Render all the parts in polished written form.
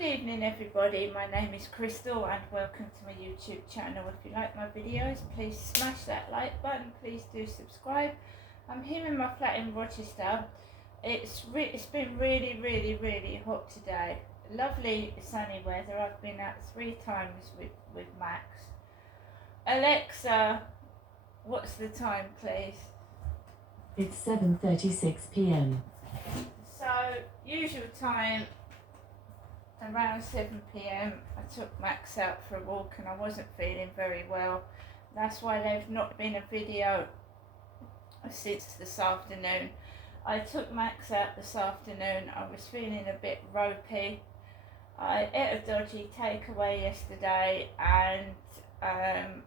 Good evening everybody, my name is Crystal and welcome to my YouTube channel. If you like my videos, please smash that like button, please do subscribe. I'm here in my flat in Rochester. It's been really hot today. Lovely sunny weather. I've been out 3 times with Max. Alexa, what's the time please? It's 7:36 p.m. So, usual time, around 7 p.m. I took Max out for a walk and I wasn't feeling very well. That's why there's not been a video since this afternoon. I took Max out this afternoon. I was feeling a bit ropey. I ate a dodgy takeaway yesterday and I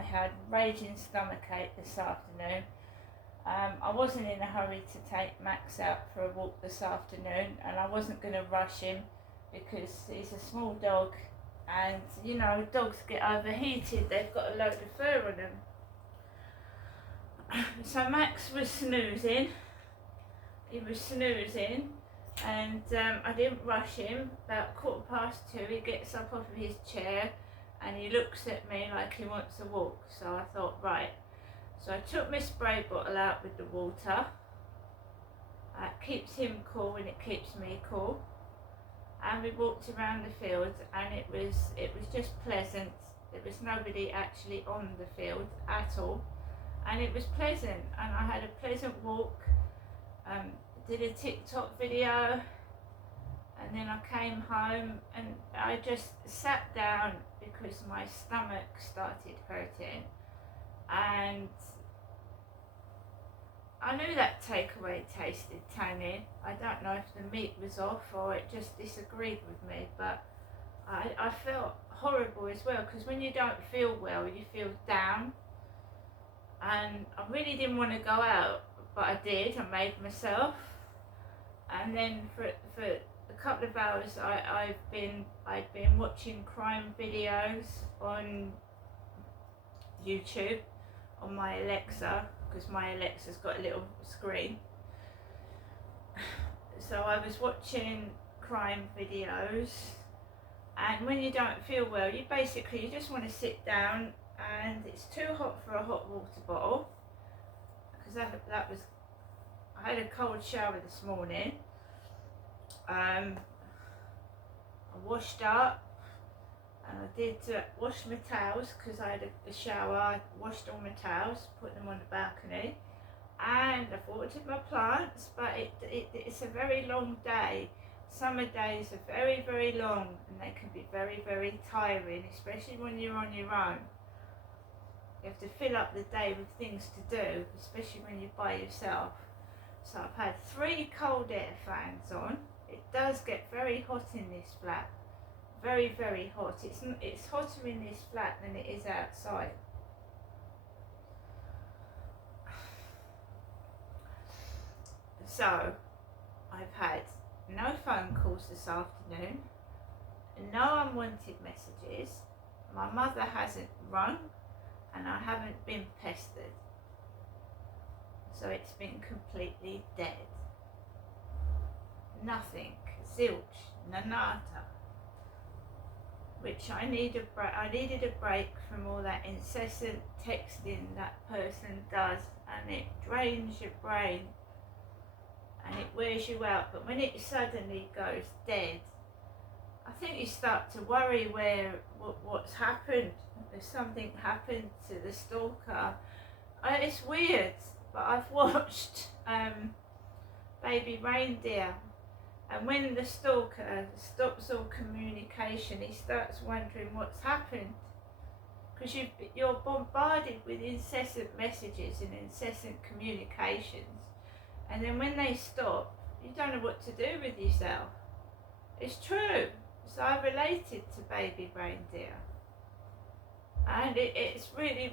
had raging stomachache this afternoon. I wasn't in a hurry to take Max out for a walk this afternoon, and I wasn't going to rush him because he's a small dog and you know dogs get overheated, they've got a load of fur on them. So Max was snoozing, he was snoozing and I didn't rush him. About 2:15 he gets up off of his chair and he looks at me like he wants a walk, so I thought right. So I took my spray bottle out with the water. It keeps him cool and it keeps me cool. And we walked around the field and it was just pleasant. There was nobody actually on the field at all. And it was pleasant and I had a pleasant walk. Did a TikTok video and then I came home and I just sat down because my stomach started hurting. And I knew that takeaway tasted tangy. I don't know if the meat was off or it just disagreed with me, but I felt horrible as well because when you don't feel well, you feel down. And I really didn't want to go out, but I did. I made myself. And then for a couple of hours, I'd been watching crime videos on YouTube on my Alexa, because my Alexa's got a little screen. So I was watching crime videos, and when you don't feel well, you just want to sit down, and it's too hot for a hot water bottle because I had a cold shower this morning. I washed up. And I did wash my towels because I had a shower. I washed all my towels, put them on the balcony, and I've watered my plants. But it's a very long day. Summer days are very long and they can be very tiring, especially when you're on your own. You have to fill up the day with things to do, especially when you're by yourself. So I've had 3 cold air fans on. It does get very hot in this flat. Very hot. It's hotter in this flat than it is outside. So I've had no phone calls this afternoon, no unwanted messages, my mother hasn't rung, and I haven't been pestered. So it's been completely dead. Nothing. Zilch. Nanata. Which I needed a break from all that incessant texting that person does, and it drains your brain and it wears you out. But when it suddenly goes dead, I think you start to worry what's happened. If something happened to the stalker. It's weird, but I've watched Baby Reindeer. And when the stalker stops all communication, he starts wondering what's happened. Because you're bombarded with incessant messages and incessant communications. And then when they stop, you don't know what to do with yourself. It's true. So I related to Baby Reindeer. And it's really,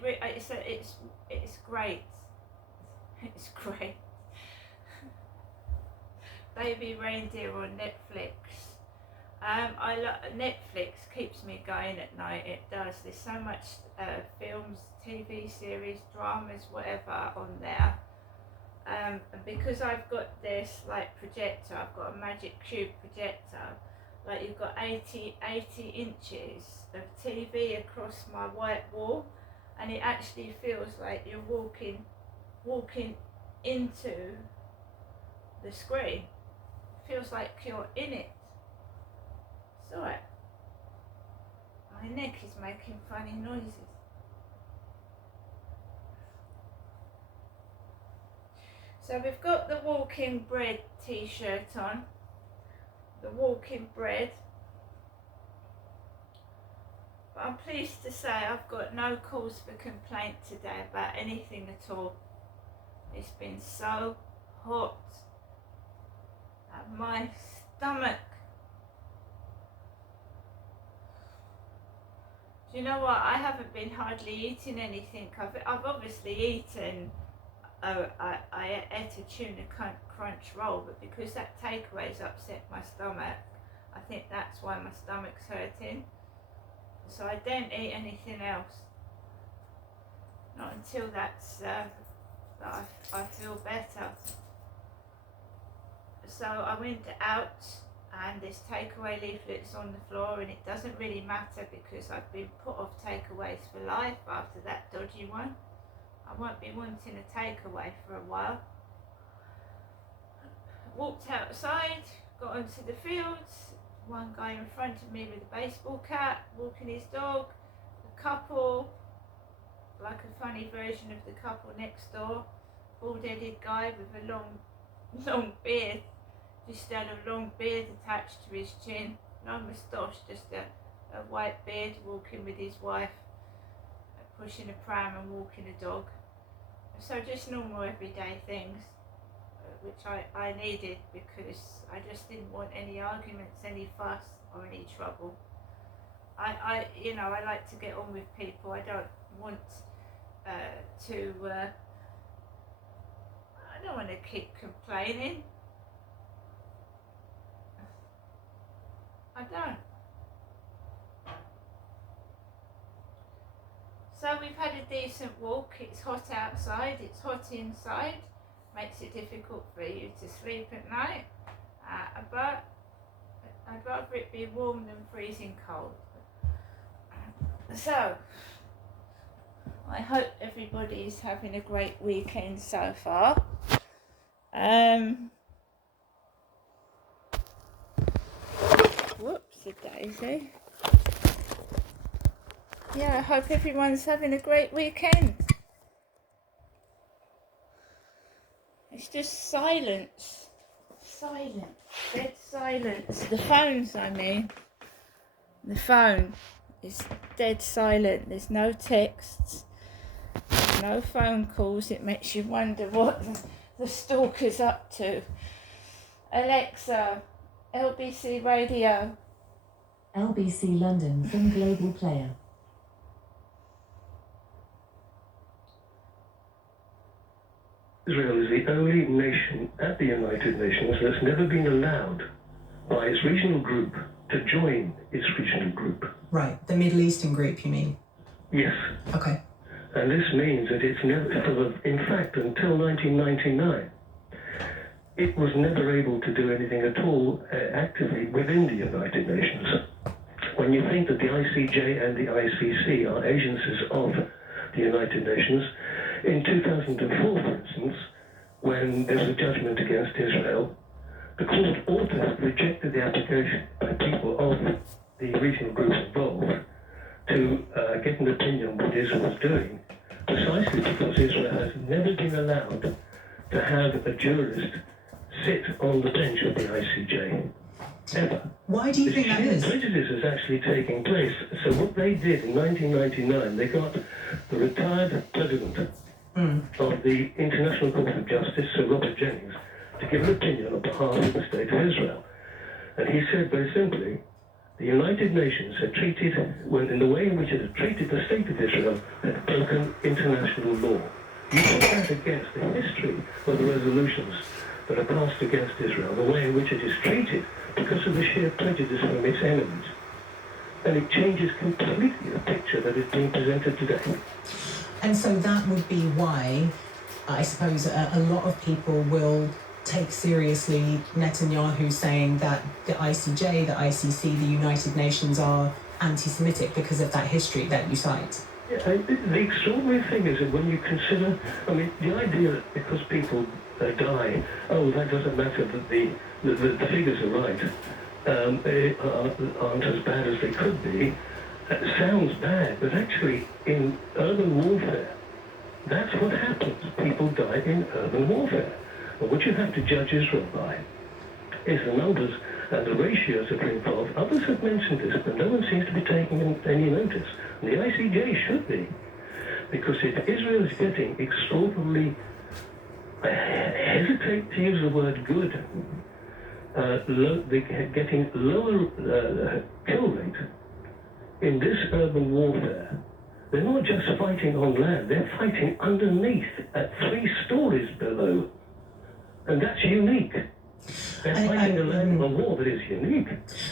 it's great. It's great. Baby Reindeer on Netflix. Netflix keeps me going at night. It does. There's so much films, TV series, dramas, whatever on there. And because I've got this like projector, I've got a Magic Cube projector, like you've got 80 inches of TV across my white wall, and it actually feels like you're walking into the screen. It feels like you're in it. It's alright. My neck is making funny noises. So we've got the Walking Bread t-shirt on. The Walking Bread. But I'm pleased to say I've got no cause for complaint today about anything at all. It's been so hot. And my stomach. Do you know what? I haven't been hardly eating anything. I've obviously eaten. I ate a tuna crunch roll, but because that takeaway's upset my stomach, I think that's why my stomach's hurting. So I don't eat anything else. Not until that's I feel better. So I went out, and this takeaway leaflet's on the floor, and it doesn't really matter because I've been put off takeaways for life after that dodgy one. I won't be wanting a takeaway for a while. Walked outside, got onto the fields. One guy in front of me with a baseball cap, walking his dog. A couple, like a funny version of the couple next door. Bald-headed guy with a long beard. Just had a long beard attached to his chin. No moustache, just a white beard, walking with his wife, pushing a pram and walking a dog. So just normal everyday things, which I needed because I just didn't want any arguments, any fuss or any trouble. I like to get on with people. I don't want I don't want to keep complaining. I don't. So we've had a decent walk. It's hot outside, it's hot inside, makes it difficult for you to sleep at night, but I'd rather it be warm than freezing cold. So I hope everybody's having a great weekend so far. Whoops-a-daisy. Yeah, I hope everyone's having a great weekend. It's just silence. Silence. Dead silence. The phones, I mean. The phone is dead silent. There's no texts. No phone calls. It makes you wonder what the stalker's up to. Alexa, LBC Radio. LBC London from Global Player. Israel is the only nation at the United Nations that's never been allowed by its regional group to join its regional group. Right, the Middle Eastern group, you mean? Yes. Okay. And this means that it's never, in fact, until 1999, it was never able to do anything at all actively within the United Nations. When you think that the ICJ and the ICC are agencies of the United Nations, in 2004, for instance, when there was a judgment against Israel, the court also rejected the application by people of the regional groups involved to get an opinion on what Israel was doing, precisely because Israel has never been allowed to have a jurist sit on the bench of the ICJ. Ever. Why do you think that is? Prejudice is actually taking place. So what they did in 1999, they got the retired president of the International Court of Justice, Sir Robert Jennings, to give an opinion on behalf of the State of Israel. And he said very simply, the United Nations had treated, in the way in which it had treated the State of Israel, had broken international law. You put that against the history of the resolutions that are passed against Israel, the way in which it is treated because of the sheer prejudice from its enemies. And it changes completely the picture that is being presented today. And so that would be why I suppose a lot of people will take seriously Netanyahu saying that the ICJ, the ICC, the United Nations are anti-Semitic because of that history that you cite. Yeah, the extraordinary thing is that when you consider, I mean, the idea that because people die, oh, that doesn't matter, that the figures are right, aren't as bad as they could be, sounds bad, but actually in urban warfare, that's what happens. People die in urban warfare. But what you have to judge Israel by is the numbers and the ratios that are involved. Others have mentioned this, but no one seems to be taking any notice. And the ICJ should be. Because if Israel is getting extraordinarily, I hesitate to use the word good, they're getting lower kill rate in this urban warfare, they're not just fighting on land, they're fighting underneath at 3 stories below. And that's unique. They're fighting a land of a war that is unique.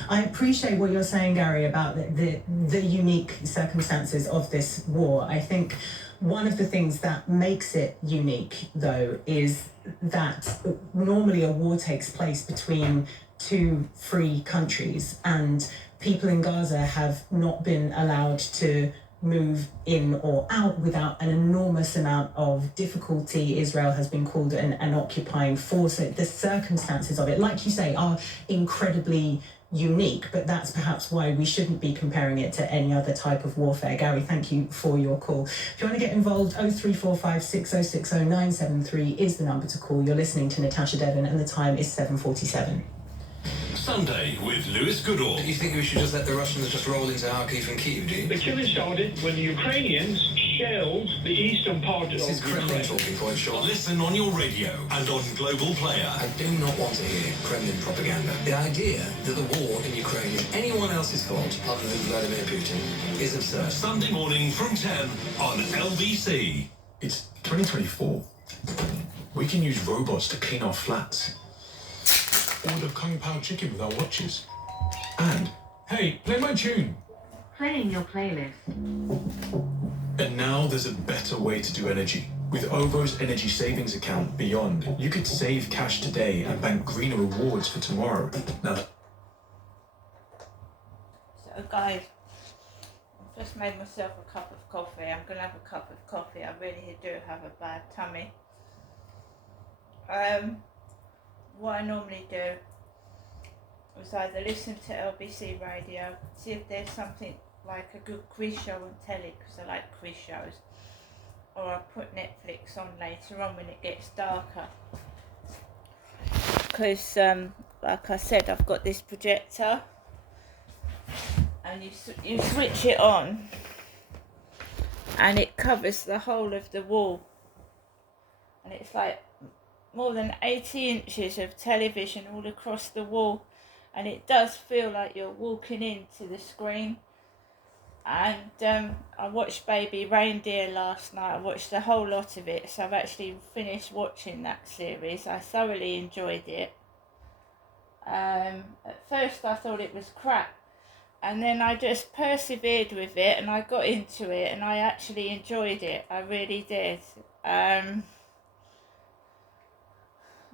I appreciate what you're saying, Gary, about the unique circumstances of this war. I think one of the things that makes it unique, though, is that normally a war takes place between 2 free countries, and people in Gaza have not been allowed to move in or out without an enormous amount of difficulty. Israel has been called an occupying force. The circumstances of it, like you say, are incredibly unique, but that's perhaps why we shouldn't be comparing it to any other type of warfare. Gary, thank you for your call. If you want to get involved, 0345 6060 973 is the number to call. You're listening to Natasha Devon and the time is 7:47. Sunday with Lewis Goodall. You think we should just let the Russians just roll into Kharkiv and Kyiv, do you? The killing started when the Ukrainians shelled the eastern part of This is Kremlin Ukraine. talking point, Sean. Listen on your radio and on Global Player. I do not want to hear Kremlin propaganda. The idea that the war in Ukraine is anyone else's fault other than Vladimir Putin is absurd. Sunday morning from 10 on LBC. It's 2024. We can use robots to clean our flats. Order Kung Pao chicken with our watches. And, hey, play my tune. Playing your playlist. And now there's a better way to do energy. With OVO's energy savings account Beyond, you could save cash today and bank greener rewards for tomorrow. Now, So guys, I've just made myself a cup of coffee. I'm going to have a cup of coffee. I really do have a bad tummy. What I normally do is either listen to LBC radio, see if there's something like a good quiz show on telly, because I like quiz shows, or I put Netflix on later on when it gets darker. Because, like I said, I've got this projector, and you switch it on, and it covers the whole of the wall, and it's like more than 80 inches of television all across the wall, and it does feel like you're walking into the screen. And I watched Baby Reindeer last night. I watched the whole lot of it, so I've actually finished watching that series. I thoroughly enjoyed it. At first I thought it was crap, and then I just persevered with it and I got into it and I actually enjoyed it. I really did.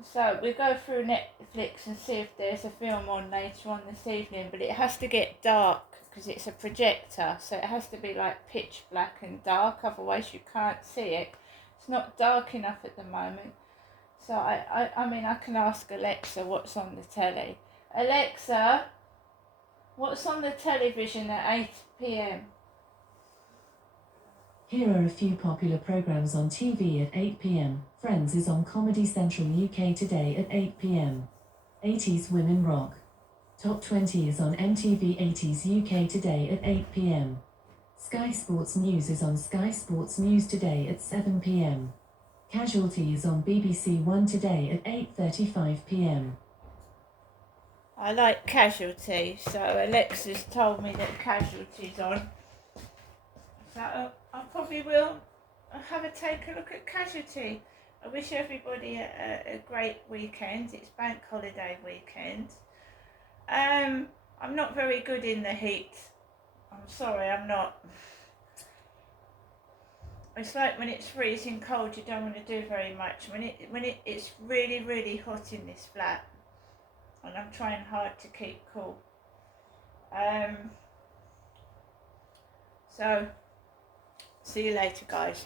So we go through Netflix and see if there's a film on later on this evening, but it has to get dark because it's a projector, so it has to be like pitch black and dark, otherwise you can't see it. It's not dark enough at the moment. So I mean, I can ask Alexa what's on the telly. Alexa, what's on the television at 8 p.m? Here are a few popular programs on TV at 8 p.m. Friends is on Comedy Central UK today at 8 p.m. 80s Women Rock. Top 20 is on MTV 80s UK today at 8 p.m. Sky Sports News is on Sky Sports News today at 7 p.m. Casualty is on BBC One today at 8:35 p.m. I like Casualty, so Alexa's told me that Casualty's on. So I probably will take a look at Casualty. I wish everybody a great weekend. It's bank holiday weekend. I'm not very good in the heat. I'm sorry, I'm not. it's like when it's freezing cold, you don't want to do very much. It's really, really hot in this flat, and I'm trying hard to keep cool. So, see you later, guys.